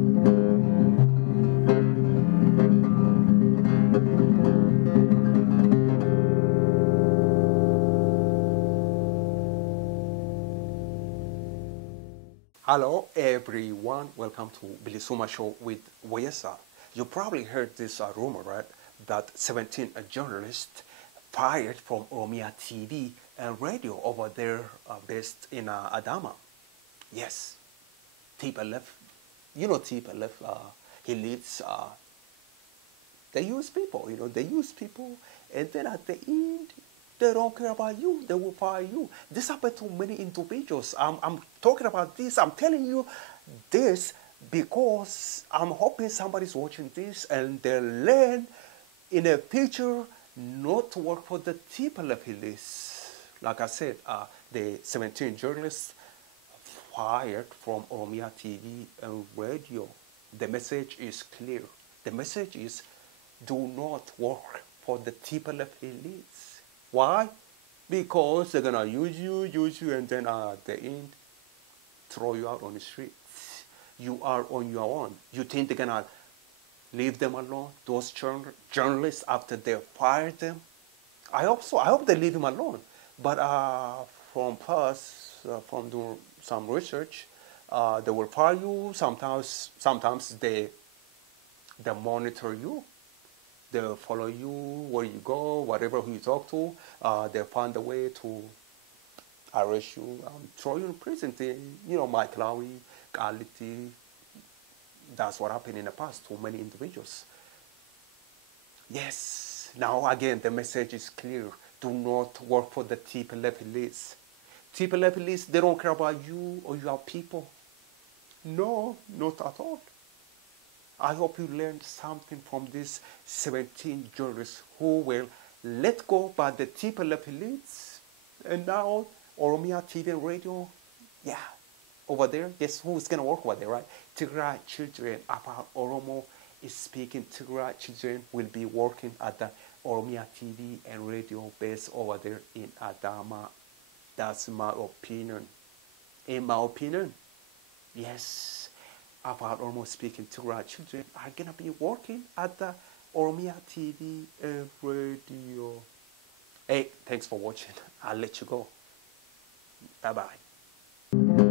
Hello everyone, welcome to BilisummaaShow with Wayesa. You probably heard this rumor, right? That 17 journalists fired from Oromia TV and radio over there based in Adama. Yes, TPLF. You know TPLF, he leads, they use people, they use people, and then at the end, they don't care about you. They will fire you. This happened to many individuals. I'm talking about this. I'm telling you this because I'm hoping somebody's watching this and they'll learn in the future not to work for the TPLF list. Like I said, the 17 journalists fired from Oromia TV and radio. The message is clear. The message is do not work for the TPLF elites. Why? Because they're gonna use you, and then at the end, throw you out on the streets. You are on your own. You think they're gonna leave them alone? Those journalists after they fired them? I hope so. I hope they leave them alone. But from doing some research, they will fire you. Sometimes they monitor you. They'll follow you where you go, whatever who you talk to. They'll find a way to arrest you, throw you in prison. Mike Lowry, Galiti. That's what happened in the past to many individuals. Yes. Now again, the message is clear. Do not work for the TPLF elites. TPLF elites, they don't care about you or your people. No, not at all. I hope you learned something from these 17 journalists who were let go by the TPLF elites. And now, Oromia TV and radio, yeah, over there, guess who's going to work over there, right? Tigray children, about Oromo is speaking. Tigray children will be working at the Oromia TV and radio base over there in Adama. That's my opinion. In my opinion, yes. About Oromo speaking Tigray children are going to be working at the Oromia TV and radio. Hey, thanks for watching. I'll let you go. Bye-bye.